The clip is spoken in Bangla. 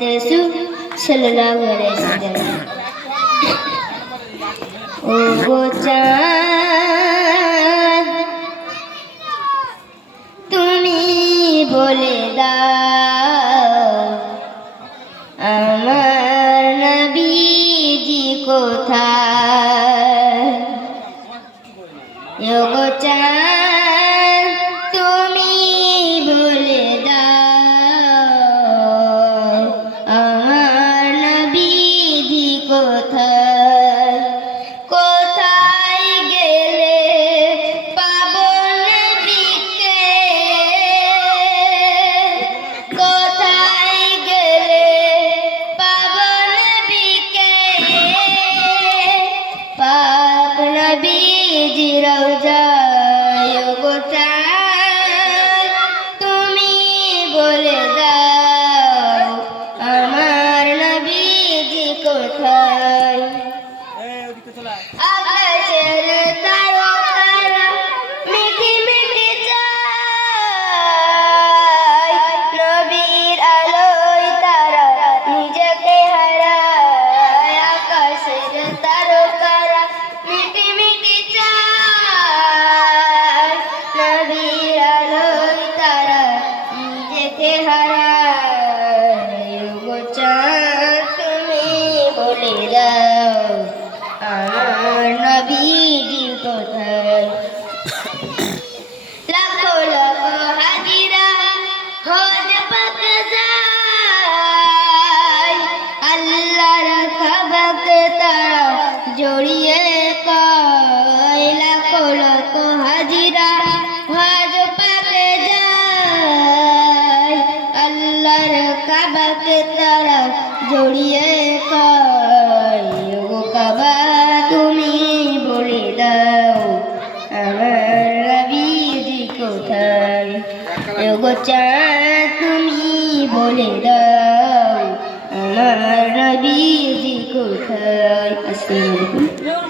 রাসূল সাল্লাল্লাহু আলাইহি ওয়াসাল্লাম। ও গো চাঁদ তুমি বলে দাও আমার নবীজি কোথায়। ও গো চাঁদ তুমি বলে দাও আমার নবীজি কোথায়। কোথায় গেলে পাবো নবীকে, কোথায় গেলে পাবো নবীকে। পাক নবীজি রওজায় ও গো চাঁদ তুমি বলে দাও আমার নবীজি কোথায়। আকাশের তারকারা মিঠি মিঠি চায়, নবীর আলোয় তারা নিজেকে হারায়। আকাশের তারকারা মিঠি মিঠি চায়, নবীর আলোয় তারা নিজেকে হারায়। ও গো চাঁদ তুমি বলে দাও আমার নবীজি কোথায়। লাখো লাখো হাজিরা হজ পাকে যায়, আল্লাহর কাবাকে তারা জড়িয়ে কয়। লাখো লাখো হাজিরা হজ পাকে যায়, আল্লাহর কাবাকে তারা জড়িয়ে কয়। ও কাবা তুমি বলে দাও আমার নবীজি কোথায়। ও গো চাঁদ তুমি বলে দাও আমার নবীজি কোথায়। আসসালামু আলাইকুম।